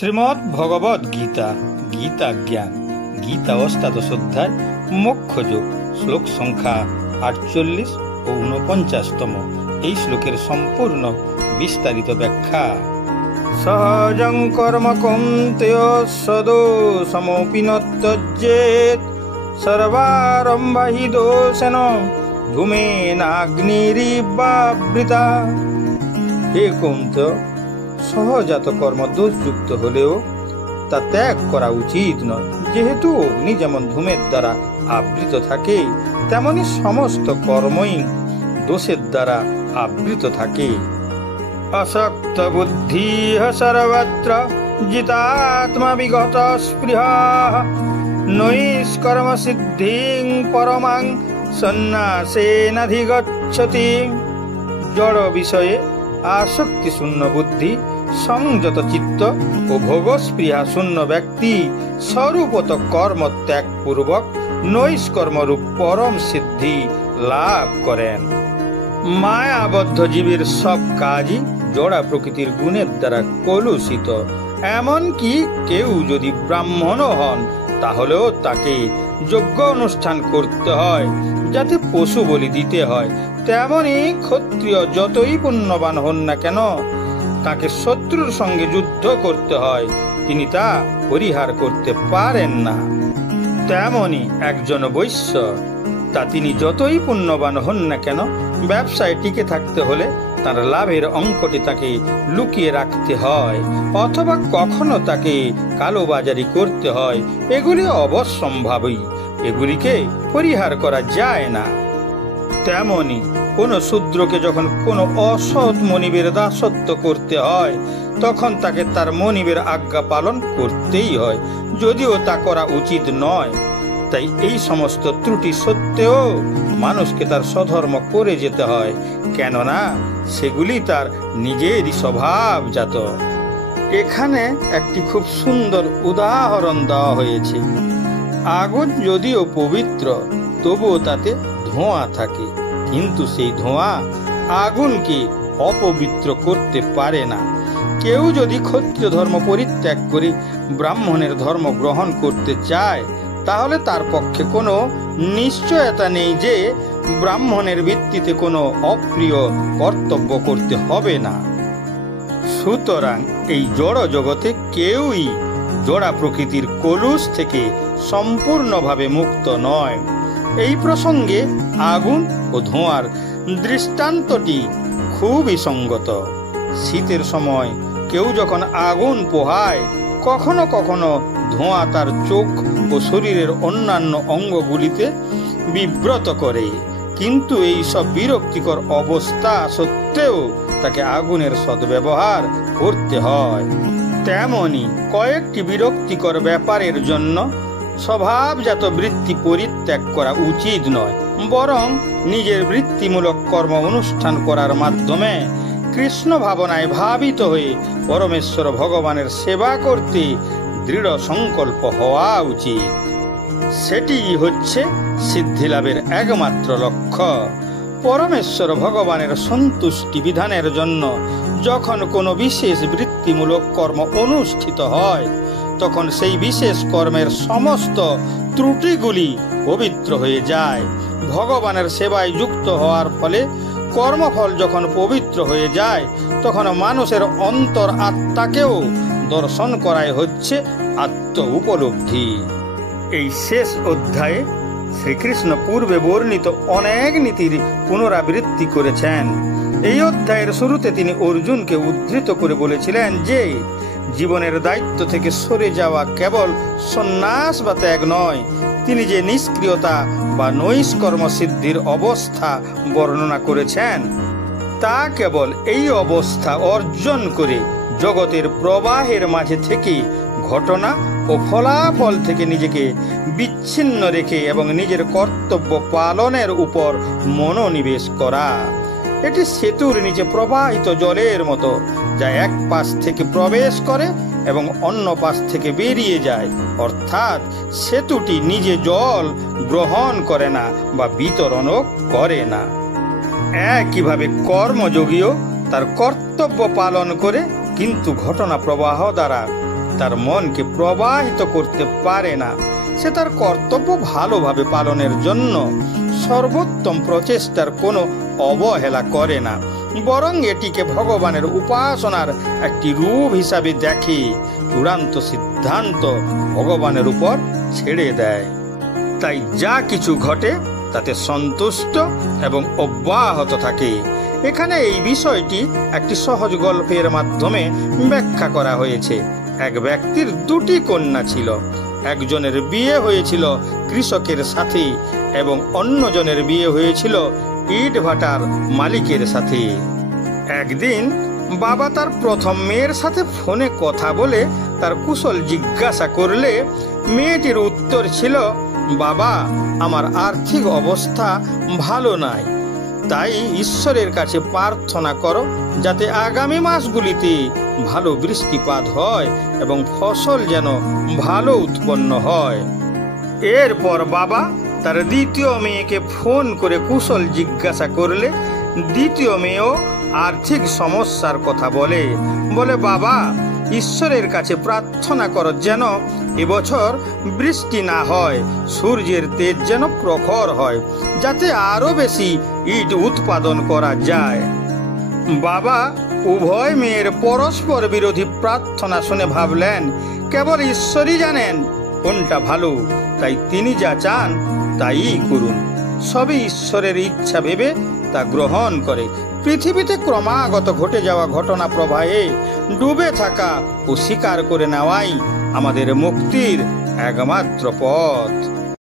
শ্রীমদ্ ভগবদ গীতা, গীতা জ্ঞান, গীতা অষ্টাদশ অধ্যায়, মোক্ষযোগ, শ্লোক সংখ্যা 48 ও 49তম। এই শ্লোকের সম্পূর্ণ বিস্তারিত ব্যাখ্যা। সহজং কর্ম কৌন্তেয় সদোষমপি ন ত্যজ্যেৎ, সর্বারম্ভা হি দোষেন ধূমেনাগ্নিরিবাবৃতা। হে কৌন্তেয়, সহজাত কর্ম দোষযুক্ত হলেও তা ত্যাগ করা উচিত নয়। যেহেতু অগ্নি যেমন ধূমের দ্বারা আবৃত থাকে, তেমনি সমস্ত কর্মই দোষের দ্বারা আবৃত থাকে। আসক্ত বুদ্ধি সর্বত্র জিতাত্মা বিগত স্পৃহা, নৈষ্কর্ম সিদ্ধিং পরমাং সন্ন্যাসেনাধিগচ্ছতি। জড় বিষয়ে আসক্তি শূন্য বুদ্ধি, সংযত চিত্ত ও ভোগস্পৃহা শূন্য ব্যক্তি স্বরূপত কর্ম ত্যাগ পূর্বক নৈষ্কর্মরূপ পরম সিদ্ধি লাভ করেন। মায়াবদ্ধ জীবের সব কাজই জড়া প্রকৃতির গুণের দ্বারা কলুষিত। এমনকি কেউ যদি ব্রাহ্মণও হন, তাহলেও তাকে যজ্ঞ অনুষ্ঠান করতে হয়, যাতে পশু বলি দিতে হয়। তেমনি ক্ষত্রিয় যতই পুণ্যবান হন না কেন, তাকে শত্রুর সঙ্গে যুদ্ধ করতে হয়, তিনি তা পরিহার করতে পারেন না। তেমনি একজন বৈশ্য, তা তিনি যতই পুণ্যবান হন না কেন, ব্যবসায় টিকে থাকতে হলে তার লাভের অঙ্কটি তাকে লুকিয়ে রাখতে হয়, অথবা কখনো তাকে কালোবাজারি করতে হয়। এগুলি অবশ্যম্ভাবী, এগুলিকে পরিহার করা যায় না। তেমনি কোন শূদ্রকে যখন কোনো অসৎ মনিবের দাসত্ব করতে হয়, তখন তাকে তার মনিবের আজ্ঞা পালন করতেই হয়, যদিও তা করা উচিত নয়। তাই এই সমস্ত ত্রুটি সত্ত্বেও মানুষকে তার স্বধর্ম করে যেতে হয়, কেননা সেগুলি তার নিজেরই স্বভাবজাত। এখানে একটি খুব সুন্দর উদাহরণ দেওয়া হয়েছে। আগুন যদিও পবিত্র, তবুও তাতে ধোঁয়া থাকে, কিন্তু সেই ধোঁয়া আগুনকে অপবিত্র করতে পারে না। কেউ যদি ক্ষত্রিয় ধর্ম পরিত্যাগ করে ব্রাহ্মণের ধর্ম গ্রহণ করতে চায়, তাহলে তার পক্ষে কোনো নিশ্চয়তা নেই যে ব্রাহ্মণের ভিত্তিতে কোনো অপ্রিয় কর্তব্য করতে হবে না। সুতরাং এই জড় জগতে কেউই জড়া প্রকৃতির কলুষ থেকে সম্পূর্ণভাবে মুক্ত নয়। এই প্রসঙ্গে আগুন ও ধোঁয়ার দৃষ্টান্তটি খুবই সঙ্গত। শীতের সময় কেউ যখন আগুন পোহায়, কখনো কখনো ধোঁয়া তার চোখ ও শরীরের অন্যান্য অঙ্গগুলিতে বিব্রত করে, কিন্তু এই সব বিরক্তিকর অবস্থা সত্ত্বেও তাকে আগুনের সদ্ব্যবহার করতে হয়। তেমনি কয়েকটি বিরক্তিকর ব্যাপারের জন্য স্বভাবজাত বৃত্তি পরিত্যাগ করা উচিত নয়, বরং নিজের বৃত্তিমূলক কর্ম অনুষ্ঠান করার মাধ্যমে কৃষ্ণ ভাবনায় ভাবিত হয়ে পরমেশ্বর ভগবানের সেবা করতে দৃঢ় সংকল্প হওয়া উচিত। সেটি হচ্ছে সিদ্ধিলাভের একমাত্র লক্ষ্য। পরমেশ্বর ভগবানের সন্তুষ্টি বিধানের জন্য যখন কোনো বিশেষ বৃত্তিমূলক কর্ম অনুষ্ঠিত হয়, তখন সেই বিশেষ কর্মের সমস্ত ত্রুটিগুলি পবিত্র হয়ে যায়। ভগবানের সেবায় যুক্ত হওয়ার ফলে কর্মফল যখন পবিত্র হয়ে যায়, তখন মানুষের অন্তর আত্মাকেও দর্শন করাই হচ্ছে আত্ম উপলব্ধি। এই শেষ অধ্যায়ে শ্রীকৃষ্ণ পূর্বে বর্ণিত অনেক নীতির পুনরাবৃত্তি করেছেন। এই অধ্যায়ের শুরুতে তিনি অর্জুনকে উদ্ধৃত করে বলেছিলেন যে জীবনের দায়িত্ব থেকে সরে যাওয়া কেবল সন্ন্যাস বা ত্যাগ নয়, তিনি যে নিষ্ক্রিয়তা বা নৈষ্কর্ম সিদ্ধির অবস্থা বর্ণনা করেছেন, তা কেবল এই অবস্থা অর্জন করে জগতের প্রবাহের মাঝে থেকে ঘটনা ও ফলাফল থেকে নিজেকে বিচ্ছিন্ন রেখে এবং নিজের কর্তব্য পালনের উপর মনোনিবেশ করা। এটি সেতুর নিচে প্রবাহিত জলের মতো, যা এক পাশ থেকে প্রবেশ করে এবং অন্য পাশ থেকে বেরিয়ে যায়, অর্থাৎ সেতুটি নিজে জল গ্রহণ করে না বা বিতরণও করে না। একইভাবে কর্মযোগীও তার কর্তব্য পালন করে, কিন্তু ঘটনা প্রবাহ দ্বারা তার মনকে প্রবাহিত করতে পারে না। সে তার কর্তব্য ভালোভাবে পালনের জন্য সর্বোত্তম প্রচেষ্টার কোনো অবহেলা করে না, বরং এটিকে ভগবানের উপাসনার একটি রূপ হিসাবে দেখে, চূড়ান্ত সিদ্ধান্ত ভগবানের উপর ছেড়ে দেয়। তাই যা কিছু ঘটে তাতে সন্তুষ্ট এবং অব্যাহত থাকে। এখানে এই বিষয়টি একটি সহজ গল্পের মাধ্যমে ব্যাখ্যা করা হয়েছে। এক ব্যক্তির দুটি কন্যা ছিল। একজনের বিয়ে হয়েছিল কৃষকের সাথে এবং অন্যজনের বিয়ে হয়েছিল ইট ভাটার মালিকের সাথে। একদিন বাবা তার প্রথম মেয়ের সাথে ফোনে কথা বলে তার কুশল জিজ্ঞাসা করলে মেয়েটির উত্তর ছিল, বাবা, আমার আর্থিক অবস্থা ভালো নয়, তাই ঈশ্বরের কাছে প্রার্থনা করো যাতে আগামী মাসগুলিতে ভালো বৃষ্টিপাত হয় এবং ফসল যেন ভালো উৎপন্ন হয়। এরপর বাবা তার দ্বিতীয় মেয়েকে ফোন করে কুশল জিজ্ঞাসা করলে দ্বিতীয় মেয়েও আর্থিক সমস্যার কথা বলে। বাবা, ঈশ্বরের কাছে প্রার্থনা করো যেন এবছর বৃষ্টি না হয়, সূর্যের তেজ যেন প্রখর হয়, যাতে আরো বেশি ইট উৎপাদন করা যায়। বাবা উভয় মেয়ের পরস্পর বিরোধী প্রার্থনা শুনে ভাবলেন, কেবল ঈশ্বরই জানেন কোনটা ভালো, তাই তিনি যা চান তাই করুন। সবই ঈশ্বরের ইচ্ছা ভেবে তা গ্রহণ করে পৃথিবীতে ক্রমাগত ঘটে যাওয়া ঘটনা প্রবাহে ডুবে থাকা ও স্বীকার করে নেওয়াই আমাদের মুক্তির একমাত্র পথ।